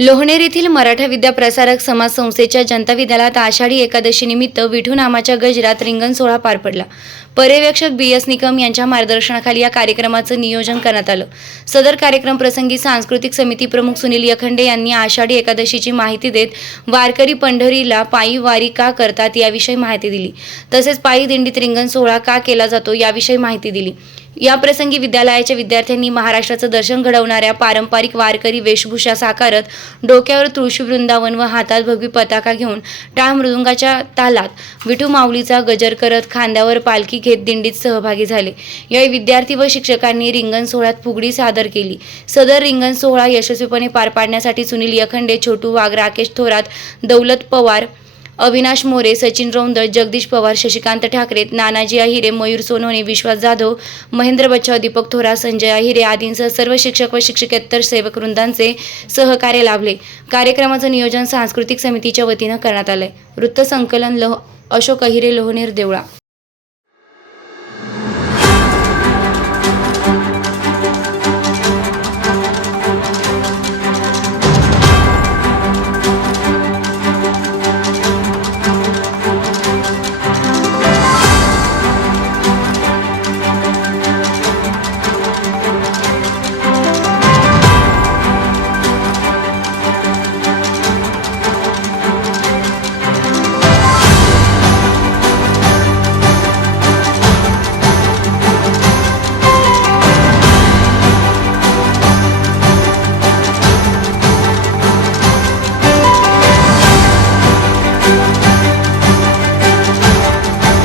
लोहनेर येथील मराठा विद्या प्रसारक समाज संस्थेच्या जनता विद्यालयात आषाढी एकादशी निमित्त विठू नामाच्या गजरात रिंगण सोहळा पार पडला। पर्यवेक्षक बी.एस. निकम यांच्या मार्गदर्शनाखाली या कार्यक्रमाचं नियोजन करण्यात आलं। सदर कार्यक्रम प्रसंगी सांस्कृतिक समिती प्रमुख सुनील यखंडे यांनी आषाढी एकादशीची माहिती देत वारकरी पंढरीला पायी वारी का करतात याविषयी माहिती दिली। तसेच पायी दिंडीत रिंगण सोहळा का केला जातो याविषयी माहिती दिली। या प्रसंगी विद्यालयाच्या विद्यार्थ्यांनी महाराष्ट्राचं दर्शन घडवणाऱ्या पारंपरिक वारकरी वेशभूषा साकारत डोक्यावर तुळशी वृंदावन व हातात भगवी पताका घेऊन टाळ मृदुंगाच्या तालात विठू माऊलीचा गजर करत खांद्यावर पालखी घेत दिंडीत सहभागी झाले। यावेळी विद्यार्थी व शिक्षकांनी रिंगण सोहळ्यात फुगडी सादर केली। सदर रिंगण सोहळा यशस्वीपणे पार पाडण्यासाठी सुनील यखंडे, छोटू वाघ, राकेश थोरात, दौलत पवार, अविनाश मोरे, सचिन रौंदळ, जगदीश पवार, शशिकांत ठाकरे, नानाजी अहिरे, मयूर सोनवणे, विश्वास जाधव, महेंद्र बच्चाव, दीपक थोरात, संजय अहिरे आदींसह सर्व शिक्षक व शिक्षकेतर सेवक वृंदांचे सहकार्य लाभले। कार्यक्रमाचं नियोजन सांस्कृतिक समितीच्या वतीनं करण्यात आलंय। वृत्तसंकलन अशोक अहिरे, लोहनेर देवळा।